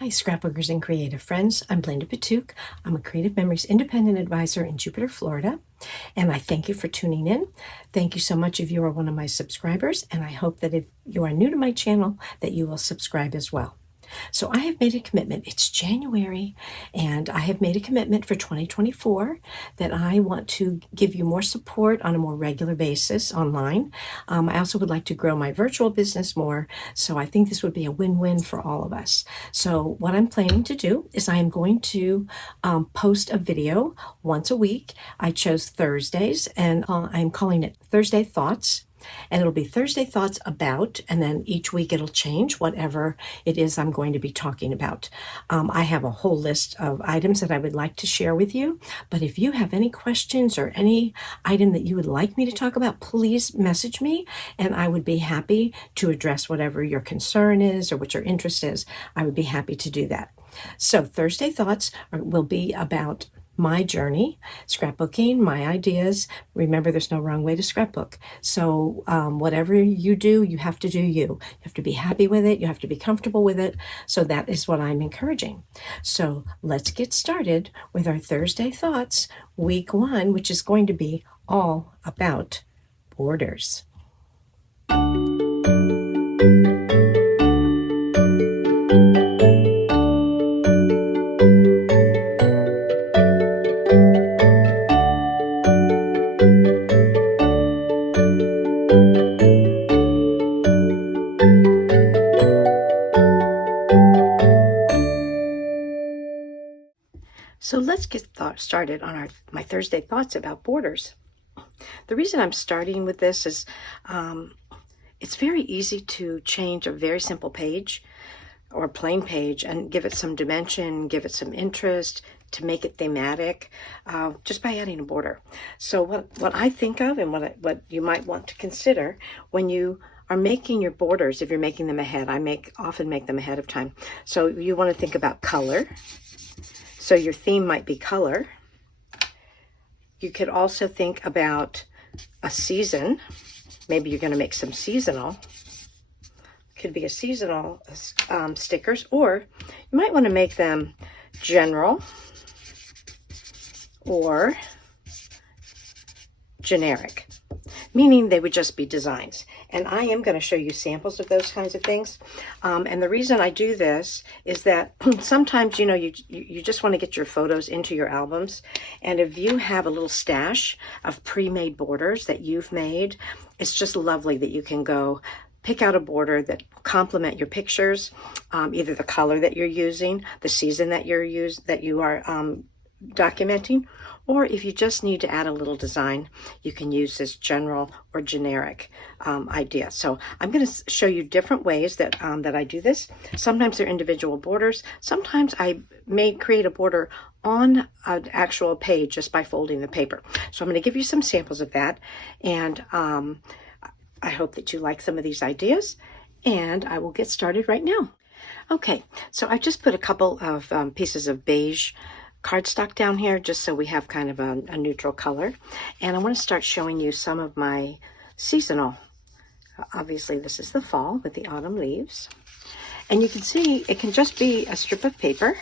Hi, scrapbookers and creative friends. I'm Linda Petuch. I'm a Creative Memories Independent Advisor in Jupiter, Florida, and I thank you for tuning in. Thank you so much if you are one of my subscribers, and I hope that if you are new to my channel, that you will subscribe as well. So I have made a commitment. It's January, and I have made a commitment for 2024 that I want to give you more support on a more regular basis online. I also would like to grow my virtual business more, so I think this would be a win-win for all of us. So what I'm planning to do is I am going to post a video once a week. I chose Thursdays, and I'm calling it Thursday Thoughts. And it'll be Thursday Thoughts About, and then each week it'll change whatever it is I'm going to be talking about. I have a whole list of items that I would like to share with you, but if you have any questions or any item that you would like me to talk about, please message me, and I would be happy to address whatever your concern is or what your interest is. I would be happy to do that. So Thursday Thoughts will be about my journey, scrapbooking, my ideas. Remember, there's no wrong way to scrapbook. So whatever you do, you have to do you. You have to be happy with it. You have to be comfortable with it. So that is what I'm encouraging. So let's get started with our Thursday Thoughts, week 1, which is going to be all about borders. So let's get started on my Thursday thoughts about borders. The reason I'm starting with this is it's very easy to change a very simple page or a plain page and give it some dimension, give it some interest, to make it thematic, just by adding a border. So what I think of and what you might want to consider when you are making your borders, if you're making them ahead, often make them ahead of time. So you want to think about color. So your theme might be color. You could also think about a season. Maybe you're going to make some seasonal. Could be a seasonal stickers, or you might want to make them general or generic, meaning they would just be designs. And I am going to show you samples of those kinds of things. And the reason I do this is that sometimes, you just want to get your photos into your albums. And if you have a little stash of pre-made borders that you've made, it's just lovely that you can go pick out a border that complement your pictures, either the color that you're using, the season that you are documenting, or if you just need to add a little design, you can use this general or generic idea. So I'm going to show you different ways that I do this. Sometimes they're individual borders. Sometimes I may create a border on an actual page just by folding the paper. So I'm going to give you some samples of that, and I hope that you like some of these ideas, and I will get started right now. Okay, so I just put a couple of pieces of beige cardstock down here just so we have kind of a neutral color, and I want to start showing you some of my seasonal. Obviously this is the fall with the autumn leaves, and you can see it can just be a strip of paper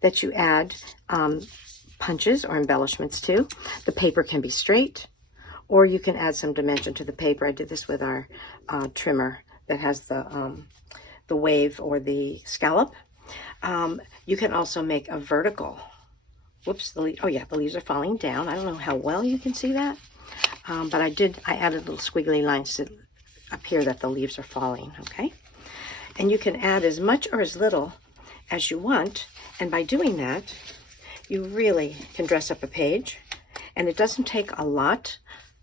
that you add punches or embellishments to. The paper can be straight, or you can add some dimension to the paper. I did this with our trimmer that has the wave or the scallop. You can also make a vertical. Whoops, the leaves are falling down. I don't know how well you can see that, but I added little squiggly lines to appear that the leaves are falling, okay? And you can add as much or as little as you want, and by doing that, you really can dress up a page, and it doesn't take a lot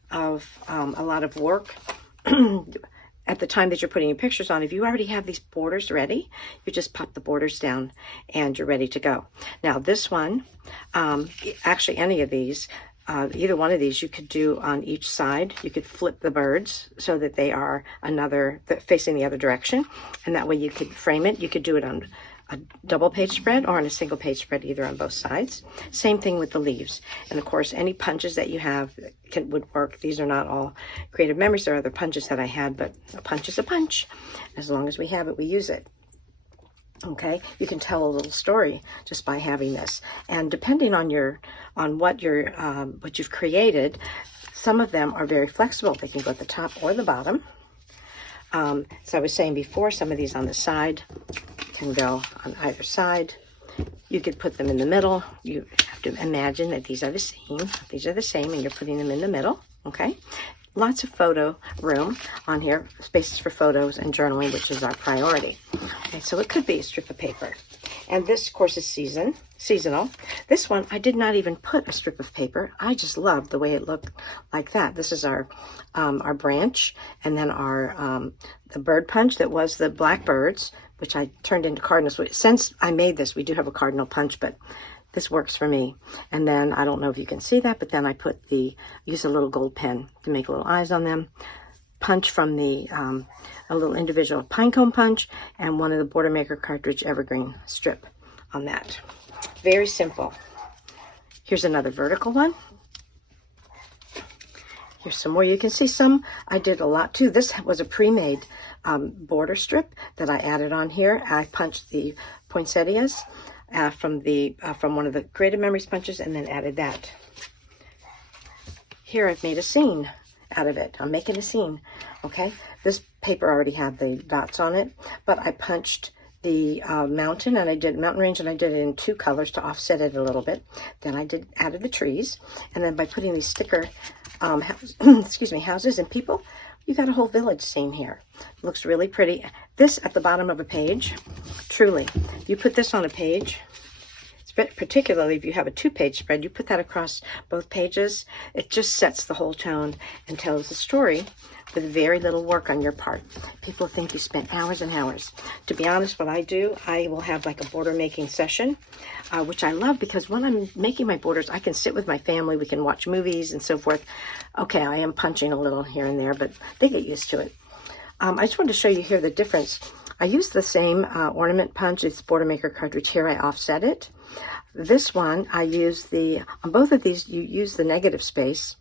of work. At the time that you're putting your pictures on, if you already have these borders ready, you just pop the borders down and you're ready to go. Now this one, actually any of these, either one of these you could do on each side. You could flip the birds so that they are facing the other direction, and that way you could frame it. You could do it on a double page spread or on a single page spread, either on both sides. Same thing with the leaves. And of course, any punches that you have would work. These are not all Creative Memories. There are other punches that I had, but a punch is a punch. As long as we have it, we use it. Okay, you can tell a little story just by having this, and depending on what you've created, some of them are very flexible. They can go at the top or the bottom. So I was saying before, some of these on the side can go on either side. You could put them in the middle. You have to imagine that these are the same. These are the same, and you're putting them in the middle. Okay. Lots of photo room on here, spaces for photos and journaling, which is our priority. Okay, so it could be a strip of paper. And this, of course, is seasonal. This one, I did not even put a strip of paper. I just loved the way it looked like that. This is our branch, and then our the bird punch that was the blackbirds, which I turned into cardinals. Since I made this, we do have a cardinal punch, but this works for me. And then, I don't know if you can see that, but then I use a little gold pen to make little eyes on them. Punch from a little individual pinecone punch, and one of the Border Maker cartridge evergreen strip on that. Very simple. Here's another vertical one. Here's some more. You can see some I did a lot too. This was a pre-made border strip that I added on here. I punched the poinsettias from one of the Creative Memories punches, and then added that. Here I've made a scene out of it. I'm making a scene. Okay, this paper already had the dots on it, but I punched the mountain, and I did mountain range, and I did it in 2 colors to offset it a little bit. Then I added the trees, and then by putting these sticker houses and people, you got a whole village scene here. It looks really pretty. This at the bottom of a page, truly, you put this on a page, particularly if you have a 2-page spread, you put that across both pages, it just sets the whole tone and tells the story with very little work on your part. People think you spent hours and hours. To be honest, what I do, I will have like a border making session, which I love, because when I'm making my borders, I can sit with my family, we can watch movies and so forth. Okay, I am punching a little here and there, but they get used to it. I just wanted to show you here the difference. I use the same ornament punch. It's Border Maker cartridge. Here I offset it. This one, I use on both of these, you use the negative space,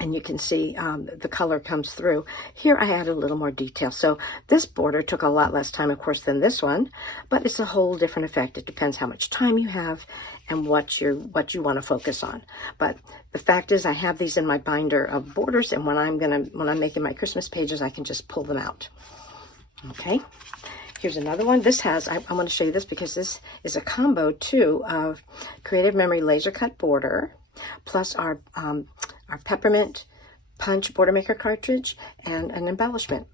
and you can see the color comes through. Here I add a little more detail. So this border took a lot less time, of course, than this one, but it's a whole different effect. It depends how much time you have and what you want to focus on. But the fact is, I have these in my binder of borders, and when I'm making my Christmas pages, I can just pull them out. Okay. Here's another one. This has, I want to show you this because this is a combo too of Creative Memory laser cut border, plus our peppermint punch Border Maker cartridge, and an embellishment.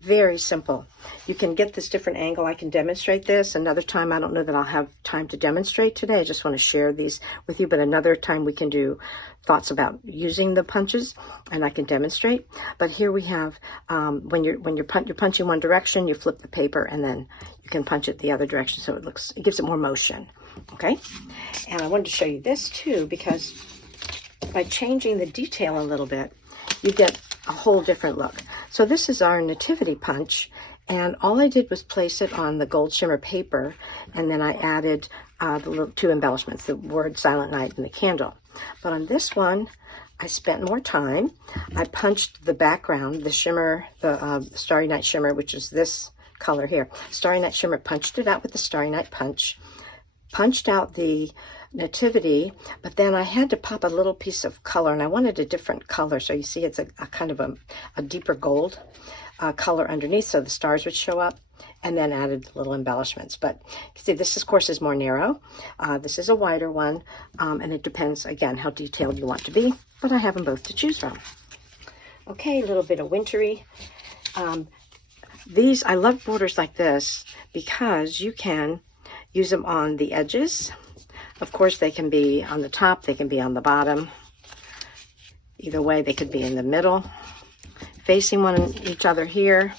Very simple. You can get this different angle. I can demonstrate this another time. I don't know that I'll have time to demonstrate today. I just want to share these with you, but another time we can do thoughts about using the punches, and I can demonstrate. But here we have when you're punching one direction, you flip the paper, and then you can punch it the other direction, so it gives it more motion. Okay, and I wanted to show you this too, because by changing the detail a little bit, you get a whole different look. So this is our nativity punch, and all I did was place it on the gold shimmer paper, and then I added the little 2 embellishments, the word Silent Night and the candle. But on this one, I spent more time. I punched the background, the shimmer, the Starry Night shimmer, which is this color here. Starry Night shimmer, punched it out with the Starry Night punch, punched out the nativity, but then I had to pop a little piece of color, and I wanted a different color. So you see it's a kind of a deeper gold color underneath, so the stars would show up, and then added the little embellishments. But you see, this of course is more narrow. This is a wider one, and it depends again how detailed you want to be, but I have them both to choose from. Okay, a little bit of wintry. I love borders like this because you can use them on the edges. Of course, they can be on the top, they can be on the bottom. Either way, they could be in the middle, facing each other here,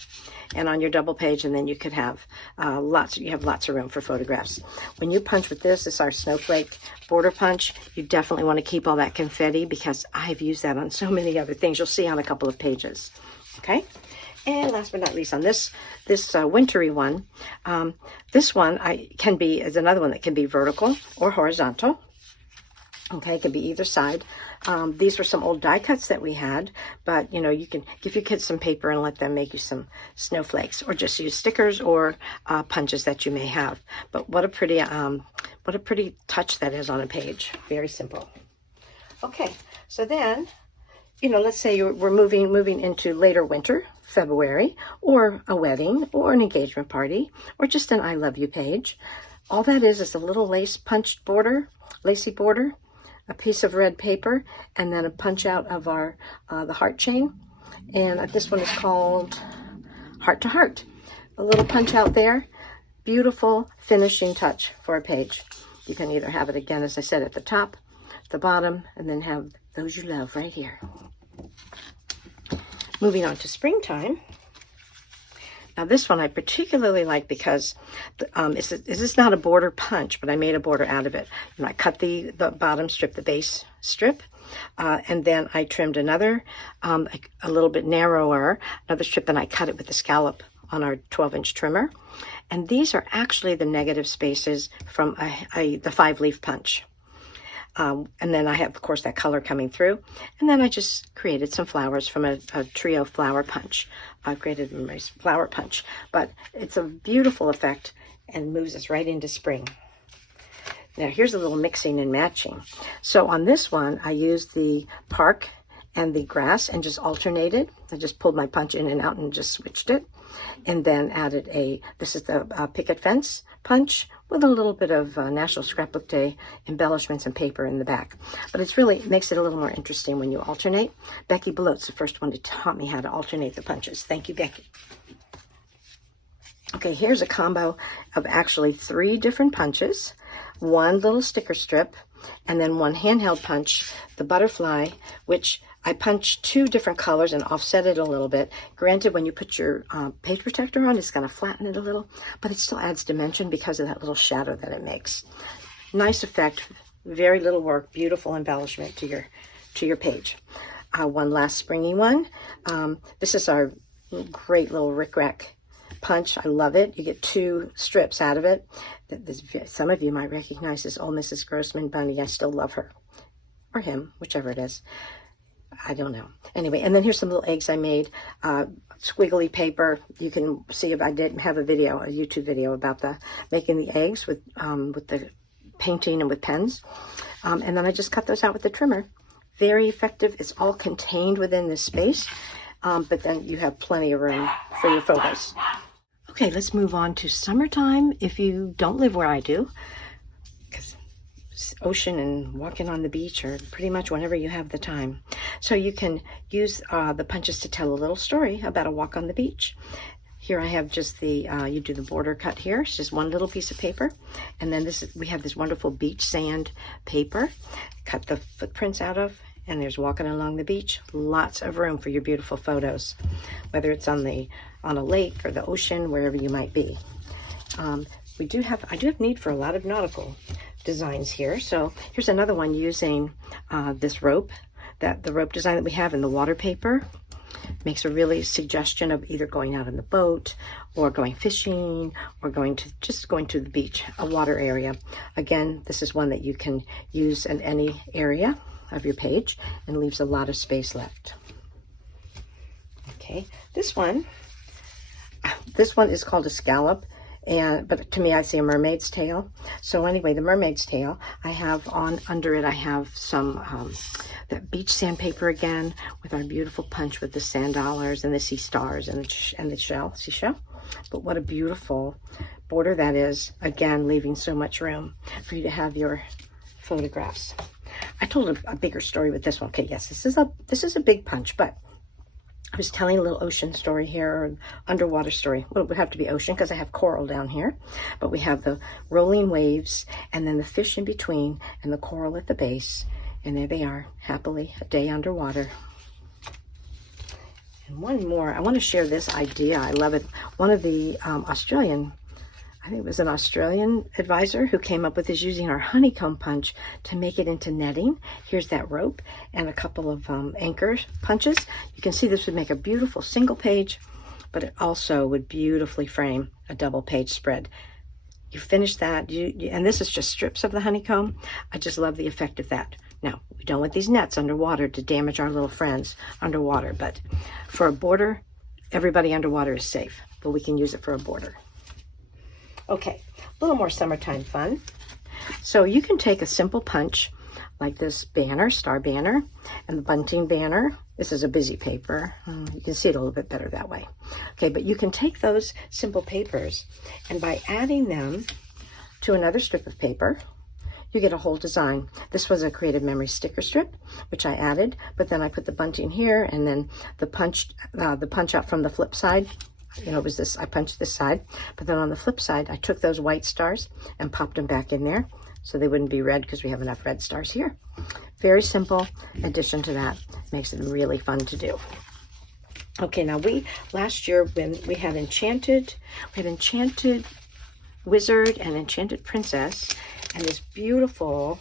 and on your double page, and then you could have lots of room for photographs. When you punch with this is our snowflake border punch. You definitely want to keep all that confetti, because I've used that on so many other things. You'll see on a couple of pages. Okay. And last but not least, on this wintry one, this one is another one that can be vertical or horizontal. Okay, it could be either side. These were some old die cuts that we had, but you know, you can give your kids some paper and let them make you some snowflakes, or just use stickers or punches that you may have. But what a pretty touch that is on a page. Very simple. Okay, so then, you know, let's say we're moving into later winter, February, or a wedding, or an engagement party, or just an I love you page. All that is a little lace punched border, lacy border, a piece of red paper, and then a punch out of our the heart chain. And this one is called Heart to Heart. A little punch out there. Beautiful finishing touch for a page. You can either have it again, as I said, at the top, the bottom, and then have those you love right here. Moving on to springtime. Now this one I particularly like because this is not a border punch, but I made a border out of it. And I cut the bottom strip, the base strip, and then I trimmed another, a little bit narrower, another strip, and I cut it with the scallop on our 12-inch trimmer. And these are actually the negative spaces from the 5-leaf punch. And then I have, of course, that color coming through. And then I just created some flowers from a trio flower punch. I created a nice flower punch. But it's a beautiful effect and moves us right into spring. Now, here's a little mixing and matching. So on this one, I used the park and the grass and just alternated. I just pulled my punch in and out and just switched it. And then added this is the picket fence punch with a little bit of National Scrapbook Day embellishments and paper in the back. But it makes it a little more interesting when you alternate. Becky Belot's the first one to taught me how to alternate the punches. Thank you, Becky. Okay, here's a combo of actually 3 different punches, 1 little sticker strip, and then 1 handheld punch, the butterfly, which I punched 2 different colors and offset it a little bit. Granted, when you put your page protector on, it's going to flatten it a little, but it still adds dimension because of that little shadow that it makes. Nice effect, very little work, beautiful embellishment to your page. One last springy one. This is our great little rickrack punch. I love it. You get 2 strips out of it. Some of you might recognize this old Mrs. Grossman bunny. I still love her, or him, whichever it is. I don't know. Anyway, and then here's some little eggs I made. Squiggly paper. You can see if I did have a YouTube video about making the eggs with the painting and with pens. And then I just cut those out with the trimmer. Very effective. It's all contained within this space, but then you have plenty of room for your photos. Okay, let's move on to summertime. If you don't live where I do, because ocean and walking on the beach are pretty much whenever you have the time. So you can use the punches to tell a little story about a walk on the beach. Here I have just you do the border cut here. It's just 1 little piece of paper. And then we have this wonderful beach sand paper. Cut the footprints out of, and there's walking along the beach. Lots of room for your beautiful photos, whether it's on a lake or the ocean, wherever you might be. I do have need for a lot of nautical designs here. So here's another one using this rope, the rope design that we have in the water paper. Makes a really suggestion of either going out in the boat or going fishing or going to the beach, a water area. Again, this is one that you can use in any area of your page and leaves a lot of space left. Okay, this one is called a scallop. But to me, I see a mermaid's tail. So anyway, the mermaid's tail, I have under it, I have some the beach sandpaper again with our beautiful punch with the sand dollars and the sea stars and the seashell. But what a beautiful border that is. Again, leaving so much room for you to have your photographs. I told a bigger story with this one. Okay, yes, this is a big punch, but I was telling a little ocean story here, or underwater story. Well, it would have to be ocean because I have coral down here. But we have the rolling waves and then the fish in between and the coral at the base. And there they are, happily, a day underwater. And one more. I want to share this idea. I love it. One of the I think it was an Australian advisor who came up with this using our honeycomb punch to make it into netting. Here's that rope and a couple of anchor punches. You can see this would make a beautiful single page, but it also would beautifully frame a double page spread. You finish that, and this is just strips of the honeycomb. I just love the effect of that. Now, we don't want these nets underwater to damage our little friends underwater, but for a border, everybody underwater is safe, but we can use it for a border. Okay, a little more summertime fun. So you can take a simple punch like this banner, star banner, and the bunting banner. This is a busy paper. You can see it a little bit better that way. Okay, but you can take those simple papers, and by adding them to another strip of paper, you get a whole design. This was a Creative Memory sticker strip, which I added, but then I put the bunting here, and then the punch out from the flip side. You know, it was this, I punched this side, but then on the flip side, I took those white stars and popped them back in there so they wouldn't be red because we have enough red stars here. Very simple addition to that. Makes it really fun to do. Okay, now last year when we had Enchanted Wizard and Enchanted Princess, and this beautiful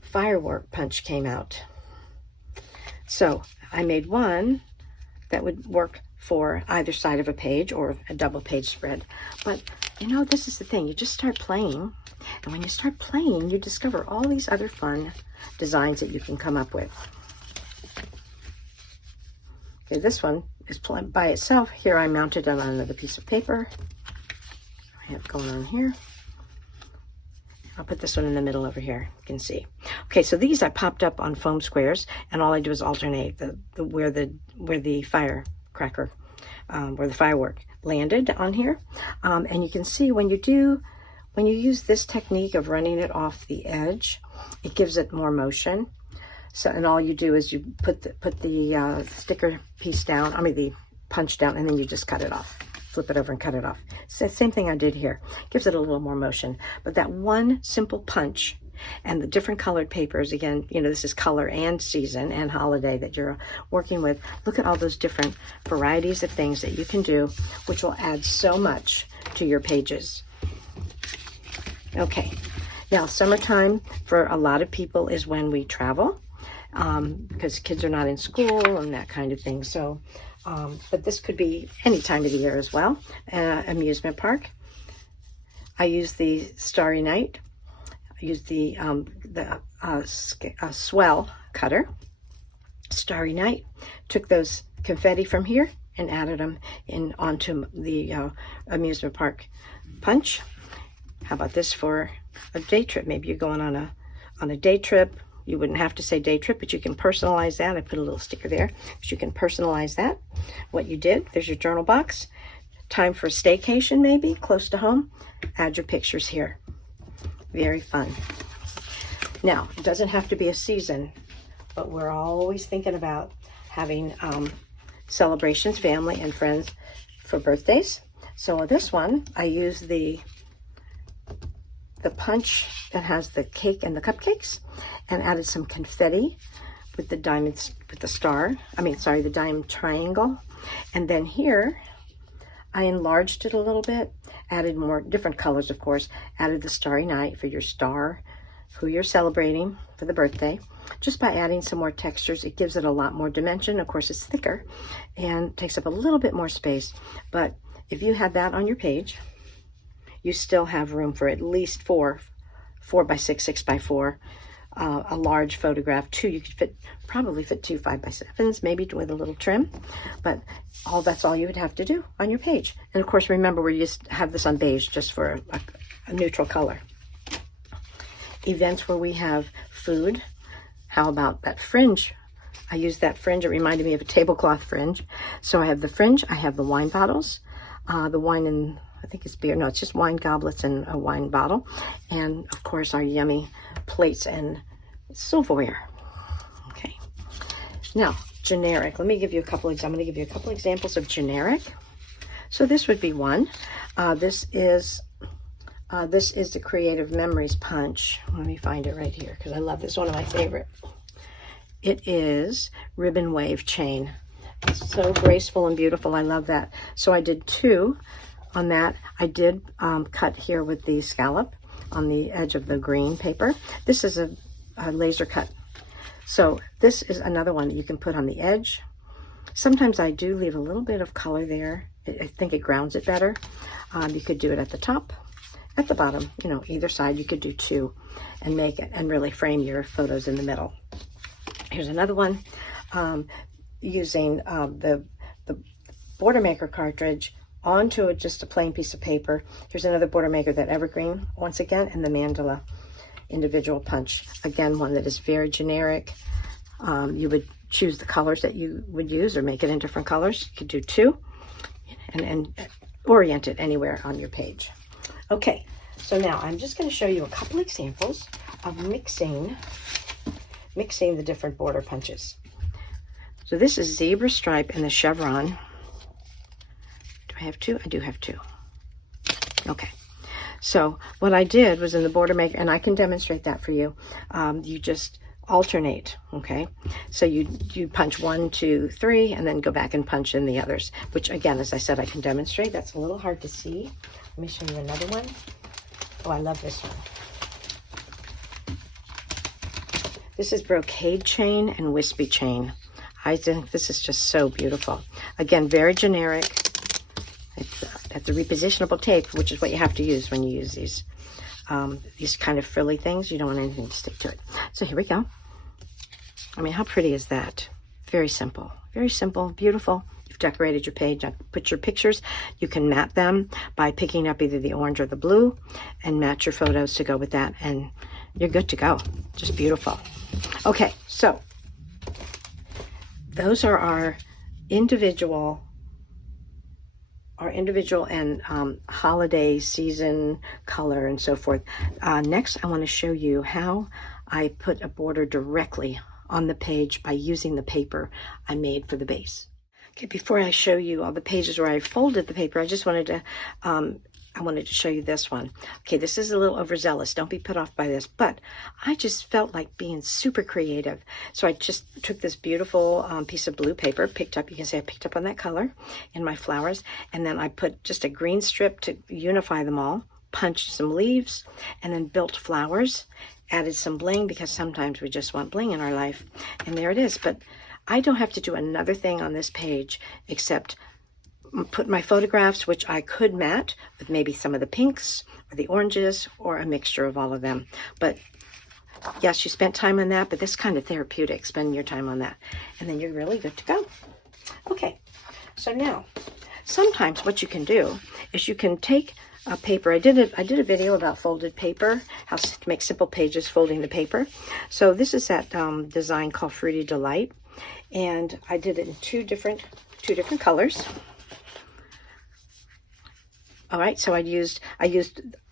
firework punch came out. So I made one that would work for either side of a page or a double page spread. But you know, this is the thing, you just start playing, and when you start playing, you discover all these other fun designs that you can come up with. Okay, this one is by itself. Here I mounted it on another piece of paper. I have going on here. I'll put this one in the middle over here. You can see. Okay, so these I popped up on foam squares, and all I do is alternate where the firecracker, where the firework landed on here. And you can see when you use this technique of running it off the edge, it gives it more motion. So, and all you do is you put the sticker piece down, the punch down, and then you just cut it off. Flip it over and cut it off. So same thing I did here. Gives it a little more motion. But that one simple punch and the different colored papers, again, you know, this is color and season and holiday that you're working with. Look at all those different varieties of things that you can do, which will add so much to your pages. Okay, now summertime for a lot of people is when we travel, because kids are not in school and that kind of thing. So, but this could be any time of the year as well. Amusement park. I use the Starry Night. I use the swell cutter. Starry Night. Took those confetti from here and added them onto the amusement park punch. How about this for a day trip? Maybe you're going on a day trip. You wouldn't have to say day trip, but you can personalize that. I put a little sticker there, so you can personalize that. What you did, there's your journal box. Time for a staycation, maybe, close to home. Add your pictures here. Very fun. Now, it doesn't have to be a season, but we're always thinking about having celebrations, family and friends for birthdays. So on this one, I use the punch that has the cake and the cupcakes, and added some confetti with the diamonds, with the the diamond triangle. And then here, I enlarged it a little bit, added more different colors, of course, added the Starry Night for your star, who you're celebrating for the birthday. Just by adding some more textures, it gives it a lot more dimension. Of course, it's thicker and takes up a little bit more space. But if you had that on your page, you still have room for at least 4 by 6, 6 by 4, a large photograph. You could probably fit 2 5 by 7s, maybe with a little trim, but that's all you would have to do on your page. And of course, remember, we just have this on beige just for a neutral color. Events where we have food. How about that fringe? I used that fringe. It reminded me of a tablecloth fringe. So I have the fringe. I have the wine bottles, the wine and I think it's beer. No, it's just wine goblets and a wine bottle. And of course, our yummy plates and silverware. Okay. Now, generic. Let me give you a couple. I'm going to give you a couple examples of generic. So this would be one. This is the Creative Memories punch. Let me find it right here because I love this. One of my favorite. It is Ribbon Wave Chain. It's so graceful and beautiful. I love that. So I did 2 on that. I did cut here with the scallop on the edge of the green paper. This is a laser cut. So this is another one that you can put on the edge. Sometimes I do leave a little bit of color there. I think it grounds it better. You could do it at the top at the bottom, you know, either side. You could do 2 and make it and really frame your photos in the middle. Here's another one, using the Border Maker cartridge onto just a plain piece of paper. Here's another Border Maker, that evergreen once again, and the mandala individual punch. Again, one that is very generic. You would choose the colors that you would use or make it in different colors. You could do 2 and orient it anywhere on your page. Okay, so now I'm just going to show you a couple examples of mixing the different border punches. So this is zebra stripe and the chevron. Do I have 2? I do have 2. Okay. So what I did was in the Border Maker, and I can demonstrate that for you, you just alternate, okay? So you punch 1, 2, 3, and then go back and punch in the others, which again, as I said, I can demonstrate. That's a little hard to see. Let me show you another one. Oh, I love this one. This is brocade chain and wispy chain. I think this is just so beautiful. Again, very generic. It's a repositionable tape, which is what you have to use when you use these kind of frilly things. You don't want anything to stick to it. So here we go. I mean, how pretty is that? Very simple, beautiful. You've decorated your page. Put your pictures. You can mat them by picking up either the orange or the blue and match your photos to go with that, and you're good to go. Just beautiful. Okay, so those are our individual and holiday season color and so forth. Next, I want to show you how I put a border directly on the page by using the paper I made for the base. Okay, before I show you all the pages where I folded the paper, I just wanted to show you this one. Okay, this is a little overzealous. Don't be put off by this, but I just felt like being super creative. So I just took this beautiful piece of blue paper, you can say I picked up on that color in my flowers, and then I put just a green strip to unify them all, punched some leaves, and then built flowers, added some bling, because sometimes we just want bling in our life. And there it is. But I don't have to do another thing on this page except put my photographs, which I could mat with maybe some of the pinks or the oranges or a mixture of all of them. But yes, you spent time on that, but this kind of therapeutic, spending your time on that. And then you're really good to go. Okay, so now, sometimes what you can do is you can take a paper. I did a video about folded paper, how to make simple pages folding the paper. So this is that design called Fruity Delight, and I did it in two different colors. All right, so I used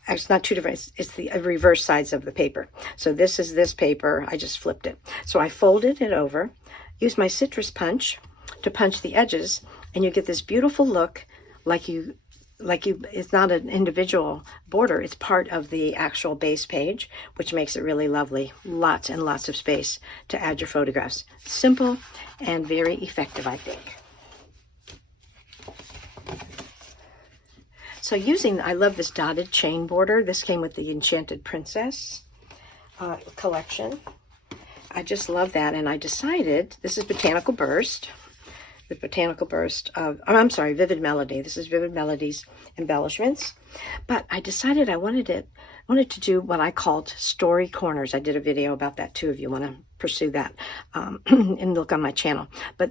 it's not two different, it's the reverse sides of the paper. So this is this paper, I just flipped it. So I folded it over, used my citrus punch to punch the edges, and you get this beautiful look like it's not an individual border, it's part of the actual base page, which makes it really lovely. Lots and lots of space to add your photographs. Simple and very effective, I think. So I love this dotted chain border. This came with the Enchanted Princess collection. I just love that, and I decided, this is Botanical Burst. The Botanical Burst of, I'm sorry, Vivid Melody. This is Vivid Melody's embellishments. But I decided I wanted to do what I called story corners. I did a video about that too, if you want to pursue that and look on my channel. But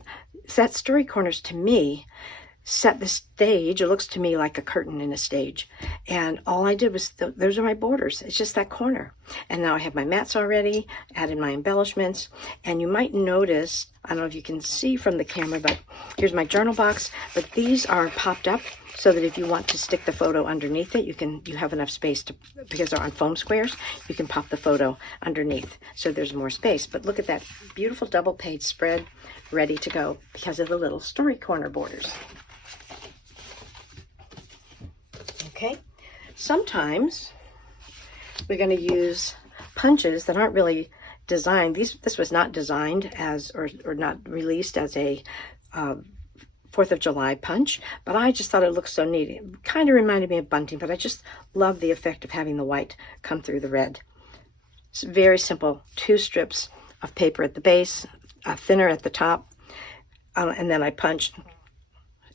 that story corners, to me, set the stage. It looks to me like a curtain in a stage. And all I did was, those are my borders. It's just that corner. And now I have my mats already, added my embellishments. And you might notice, I don't know if you can see from the camera, but here's my journal box. But these are popped up so that if you want to stick the photo underneath it, you have enough space to, because they're on foam squares, you can pop the photo underneath. So there's more space. But look at that beautiful double page spread, ready to go because of the little story corner borders. Okay, sometimes we're going to use punches that aren't really designed. This was not designed as, or not released as a 4th of July punch, but I just thought it looked so neat. It kind of reminded me of bunting, but I just love the effect of having the white come through the red. It's very simple. 2 strips of paper at the base, thinner at the top, and then I punched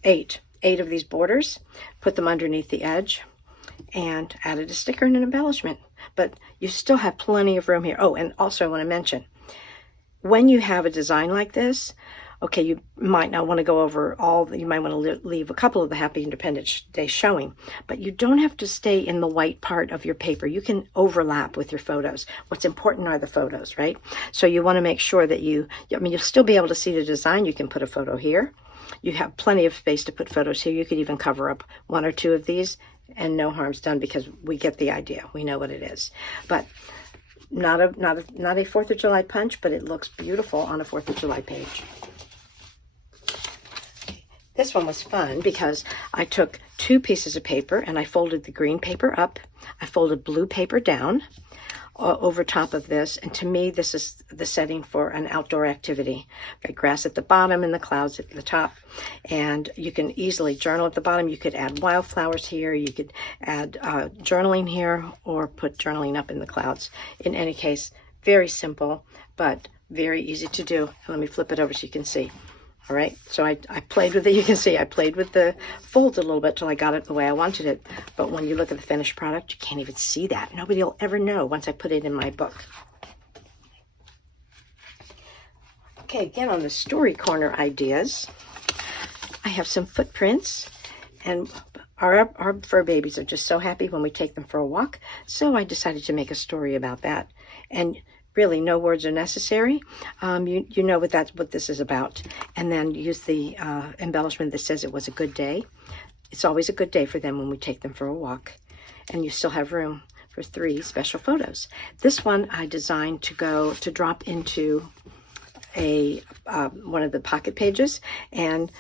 8 of these borders, put them underneath the edge, and added a sticker and an embellishment. But you still have plenty of room here. Oh, and also I want to mention, when you have a design like this, okay, you might not want to go over you might want to leave a couple of the Happy Independence Day showing, but you don't have to stay in the white part of your paper. You can overlap with your photos. What's important are the photos, right? So you want to make sure that you'll still be able to see the design. You can put a photo here. You have plenty of space to put photos here. You could even cover up one or two of these and no harm's done, because we get the idea. We know what it is. But not a 4th of July punch, but it looks beautiful on a 4th of July page. This one was fun because I took 2 pieces of paper and I folded the green paper up. I folded blue paper down over top of this. And to me, this is the setting for an outdoor activity. Got grass at the bottom and the clouds at the top. And you can easily journal at the bottom. You could add wildflowers here. You could add journaling here, or put journaling up in the clouds. In any case, very simple, but very easy to do. Let me flip it over so you can see. All right, so I played with it. You can see I played with the folds a little bit till I got it the way I wanted it. But when you look at the finished product, you can't even see that. Nobody will ever know once I put it in my book. Okay, again on the story corner ideas, I have some footprints, and our fur babies are just so happy when we take them for a walk. So I decided to make a story about that. And really, no words are necessary. You know what this is about. And then use the embellishment that says it was a good day. It's always a good day for them when we take them for a walk. And you still have room for 3 special photos. This one I designed to drop into one of the pocket pages. And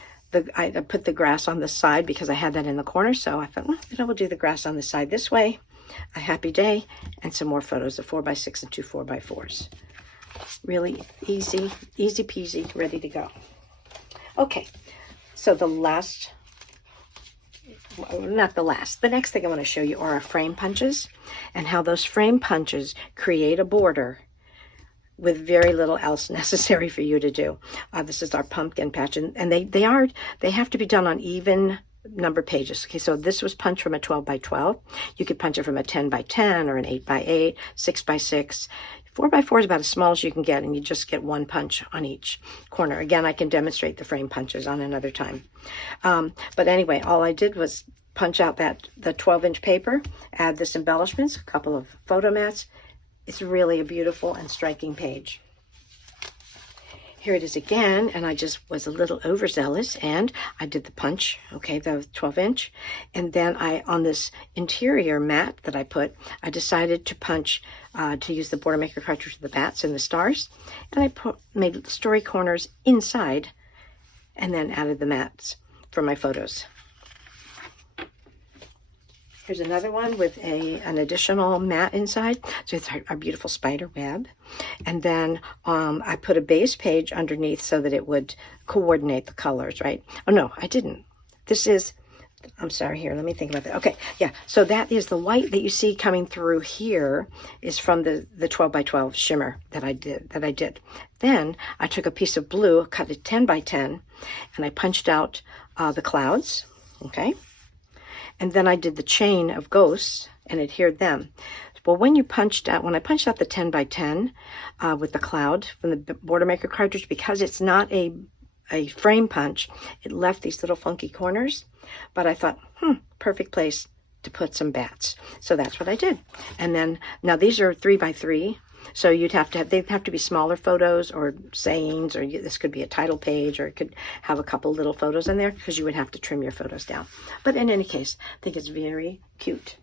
I put the grass on the side because I had that in the corner. So I thought, well, we'll do the grass on the side this way. A happy day, and some more photos of 4x6 and 2 4x4s. Really easy peasy, ready to go. Okay, so the next thing I want to show you are our frame punches, and how those frame punches create a border with very little else necessary for you to do. This is our pumpkin patch, and they have to be done on even number pages. Okay, so this was punched from a 12x12. You could punch it from a 10x10 or an 8x8, 6x6. 4x4 is about as small as you can get, and you just get 1 punch on each corner. Again, I can demonstrate the frame punches on another time. But anyway, all I did was punch out the 12-inch paper, add this embellishments, a couple of photo mats. It's really a beautiful and striking page. Here it is again, and I just was a little overzealous, and I did the punch, okay, the 12-inch, and then on this interior mat that I decided to punch, to use the Border Maker cartridge with the bats and the stars, and I made story corners inside, and then added the mats for my photos. Here's another one with an additional mat inside. So it's our beautiful spider web. And then I put a base page underneath so that it would coordinate the colors, right? Oh, no, I didn't. I'm sorry, here, let me think about that. Okay, yeah, so that is the white that you see coming through here is from the 12x12 shimmer that I did. Then I took a piece of blue, cut it 10x10, and I punched out the clouds, okay? And then I did the chain of ghosts and adhered them. Well, when I punched out the 10x10 with the cloud from the Border Maker cartridge, because it's not a frame punch, it left these little funky corners. But I thought, perfect place to put some bats. So that's what I did. And then, now these are 3x3. So they'd have to be smaller photos or sayings, or this could be a title page, or it could have a couple little photos in there, because you would have to trim your photos down. But in any case, I think it's very cute.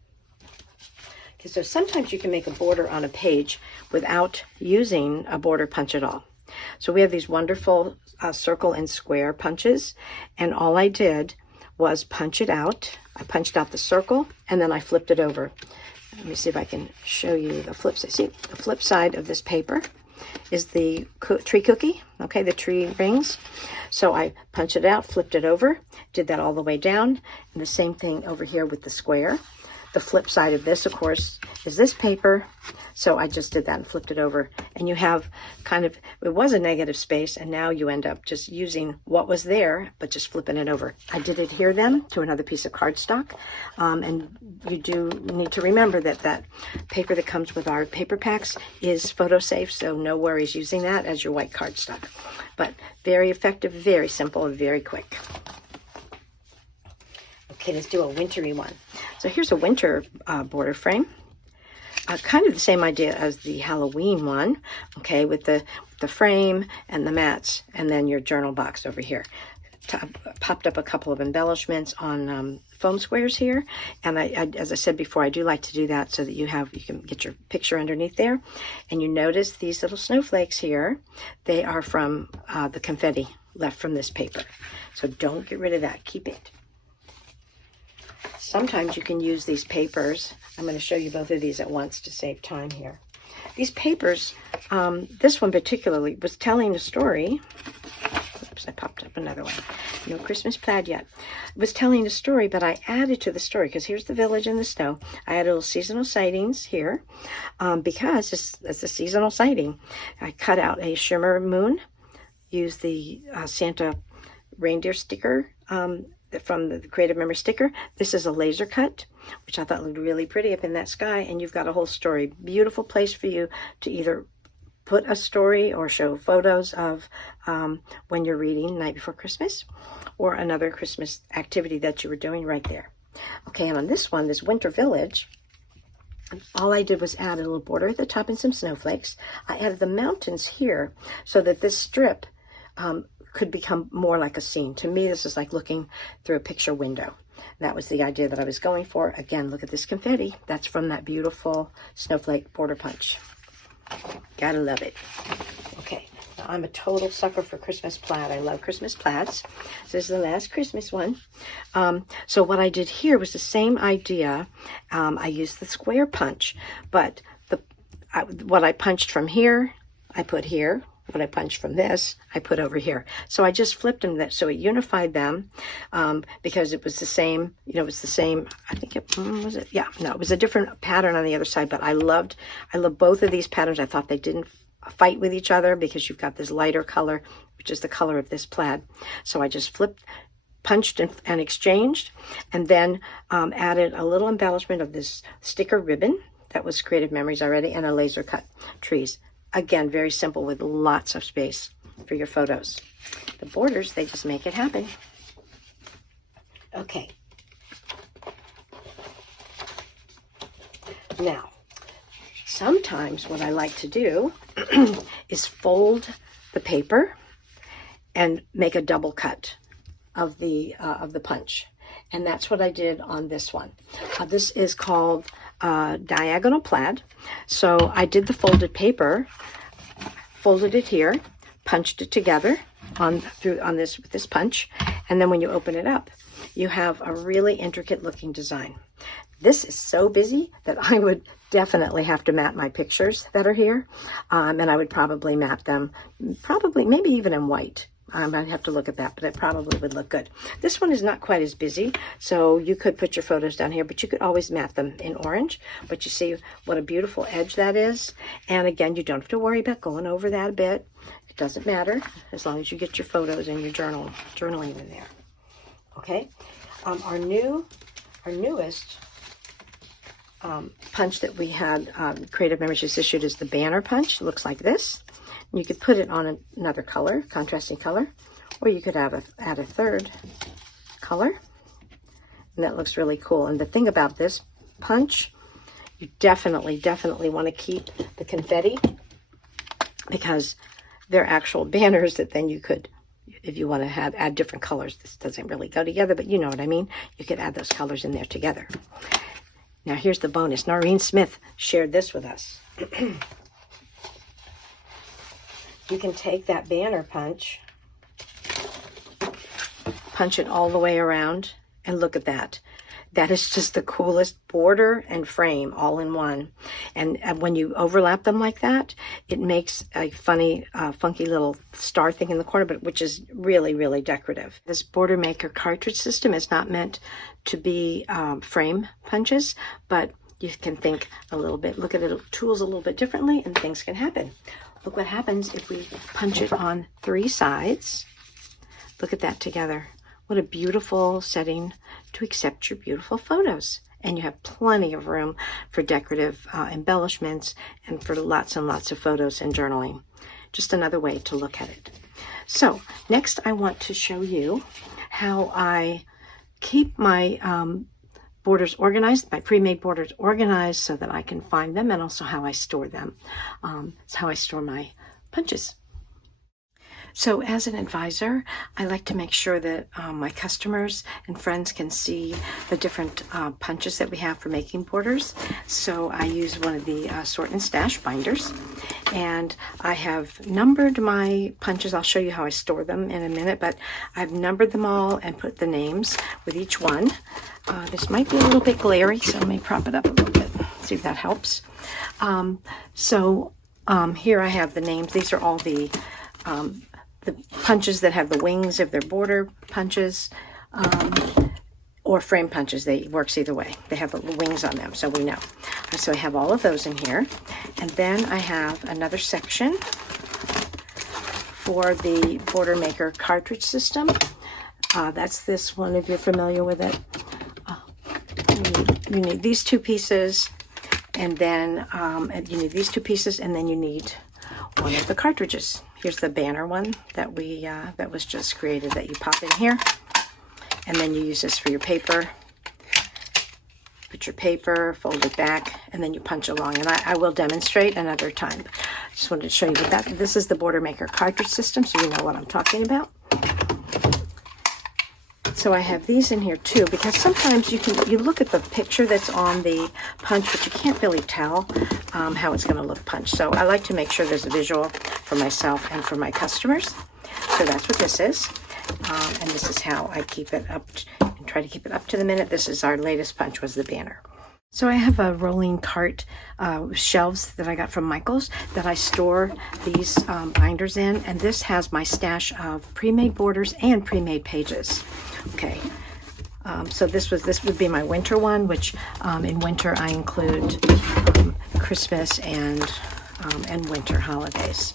Okay, so sometimes you can make a border on a page without using a border punch at all. So we have these wonderful circle and square punches, and all I did was punch it out. I punched out the circle, and then I flipped it over. Let me see if I can show you the flip side. See, the flip side of this paper is the tree cookie, okay, the tree rings. So I punched it out, flipped it over, did that all the way down, and the same thing over here with the square. The flip side of this, of course, is this paper. So I just did that and flipped it over. And you have kind of, it was a negative space, and now you end up just using what was there, but just flipping it over. I did adhere them to another piece of cardstock. And you do need to remember that that paper that comes with our paper packs is photo safe, so no worries using that as your white cardstock. But very effective, very simple, and very quick. Okay, let's do a wintry one. So here's a winter border frame. Kind of the same idea as the Halloween one, okay, with the frame and the mats, and then your journal box over here. Popped up a couple of embellishments on foam squares here, and I, as I said before, I do like to do that so that you can get your picture underneath there. And you notice these little snowflakes here, they are from the confetti left from this paper. So don't get rid of that, keep it. Sometimes you can use these papers. I'm going to show you both of these at once to save time here. These papers, this one particularly, was telling a story. Oops, I popped up another one. No Christmas plaid yet. It was telling a story, but I added to the story, because here's the village in the snow. I added little seasonal sightings here, because it's a seasonal sighting. I cut out a shimmer moon, used the Santa reindeer sticker, from the Creative Memory sticker. This is a laser cut, which I thought looked really pretty up in that sky, and you've got a whole story. Beautiful place for you to either put a story or show photos of when you're reading Night Before Christmas, or another Christmas activity that you were doing right there. Okay, and on this one, this Winter Village, all I did was add a little border at the top and some snowflakes. I added the mountains here so that this strip could become more like a scene. To me, this is like looking through a picture window. That was the idea that I was going for. Again, look at this confetti. That's from that beautiful snowflake border punch. Gotta love it. Okay, now I'm a total sucker for Christmas plaid. I love Christmas plaids. This is the last Christmas one. So what I did here was the same idea. I used the square punch, but what I punched from here, I put here. What I punched from this, I put over here. So I just flipped them, so it unified them, because it was the same, it was the same, I think it, was it? Yeah, no, it was a different pattern on the other side, but I love both of these patterns. I thought they didn't fight with each other, because you've got this lighter color, which is the color of this plaid. So I just punched and exchanged, and then added a little embellishment of this sticker ribbon that was Creative Memories already, and a laser cut trees. Again, very simple with lots of space for your photos. The borders, they just make it happen. Okay. Now, sometimes what I like to do is fold the paper and make a double cut of the punch. And that's what I did on this one. This is called diagonal plaid. So I did the folded paper, folded it here, punched it together with this punch, and then when you open it up, you have a really intricate looking design. This is so busy that I would definitely have to map my pictures that are here, and I would probably map them, maybe even in white. I'd have to look at that, but it probably would look good. This one is not quite as busy, so you could put your photos down here, but you could always map them in orange. But you see what a beautiful edge that is. And again, you don't have to worry about going over that a bit. It doesn't matter, as long as you get your photos and your journaling in there. Okay, our newest punch that we had, Creative Memories just issued, is the banner punch. It looks like this. You could put it on another color, contrasting color, or you could add a third color, and that looks really cool. And the thing about this punch, you definitely want to keep the confetti, because they're actual banners that then you could, if you want to add different colors. This doesn't really go together, but you know what I mean. You could add those colors in there together. Now here's the bonus. Noreen Smith shared this with us. You can take that banner punch, punch it all the way around, and look at that. That is just the coolest border and frame all in one. And when you overlap them like that, it makes a funny, funky little star thing in the corner, but which is really, really decorative. This Border Maker cartridge system is not meant to be frame punches, but you can think a little bit, look at the tools a little bit differently, and things can happen. Look what happens if we punch it on 3 sides. Look at that together. What a beautiful setting to accept your beautiful photos. And you have plenty of room for decorative embellishments and for lots and lots of photos and journaling. Just another way to look at it. So next I want to show you how I keep my borders organized, my pre-made borders organized so that I can find them, and also how I store them. It's how I store my punches. So as an advisor, I like to make sure that my customers and friends can see the different punches that we have for making borders. So I use one of the sort and stash binders, and I have numbered my punches. I'll show you how I store them in a minute, but I've numbered them all and put the names with each one. This might be a little bit glary, so let me prop it up a little bit, see if that helps. Here I have the names. These are all the punches that have the wings of their border punches, or frame punches. They works either way. They have the wings on them, so we know. So I have all of those in here. And then I have another section for the Border Maker cartridge system. That's this one, if you're familiar with it. You need these 2 pieces, and then you need these 2 pieces, and then you need one of the cartridges. Here's the banner one that that was just created, that you pop in here, and then you use this for your paper. Put your paper, fold it back, and then you punch along. And I will demonstrate another time. Just wanted to show you what this is, the Border Maker cartridge system, so you know what I'm talking about. So I have these in here too, because sometimes you look at the picture that's on the punch, but you can't really tell how it's going to look punched. So I like to make sure there's a visual for myself and for my customers. So that's what this is, and this is how I keep it up and try to keep it up to the minute. This is our latest punch, was the banner. So I have a rolling cart shelves that I got from Michael's that I store these binders in, and this has my stash of pre-made borders and pre-made pages. Okay, so this would be my winter one, which in winter I include Christmas and winter holidays.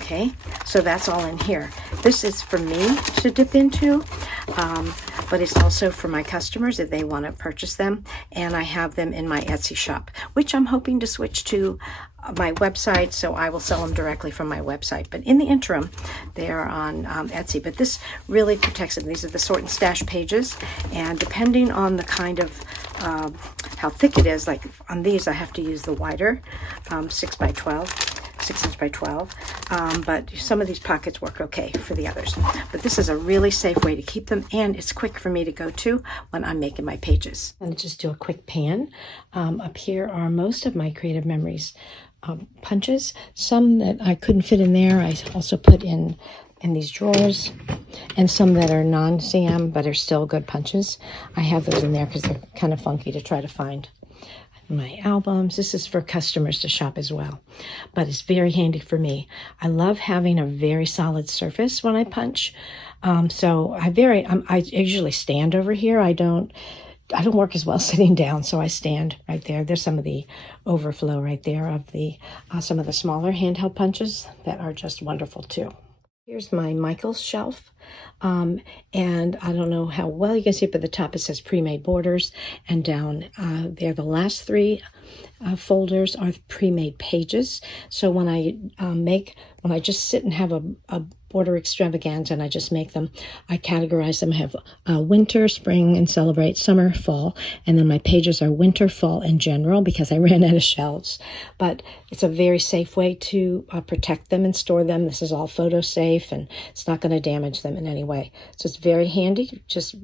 Okay, so that's all in here. This is for me to dip into, but it's also for my customers if they want to purchase them. And I have them in my Etsy shop, which I'm hoping to switch to my website, so I will sell them directly from my website. But in the interim, they are on Etsy. But this really protects them. These are the sort and stash pages, and depending on the kind of how thick it is, like on these I have to use the wider 6 by 12. 6 inch by 12, but some of these pockets work okay for the others. But this is a really safe way to keep them, and it's quick for me to go to when I'm making my pages. And just do a quick pan. Up here are most of my Creative Memories punches. Some that I couldn't fit in there, I also put in these drawers, and some that are non-CM but are still good punches. I have those in there because they're kind of funky to try to find. My albums. This is for customers to shop as well, but it's very handy for me. I love having a very solid surface when I punch. So I usually stand over here. I don't work as well sitting down, so I stand right there. There's some of the overflow right there of the some of the smaller handheld punches that are just wonderful too. Here's my Michael's shelf, and I don't know how well you can see it, but the top it says pre-made borders, and down there the last 3 folders are pre-made pages. So when I just sit and have a border extravaganza and I just make them, I categorize them. I have winter, spring, and celebrate, summer, fall, and then my pages are winter, fall, and general because I ran out of shelves. But it's a very safe way to protect them and store them. This is all photo safe, and it's not going to damage them in any way. So it's very handy. Just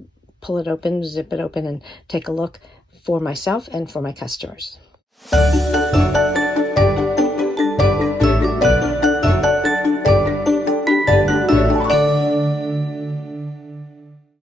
pull it open, zip it open, and take a look for myself and for my customers.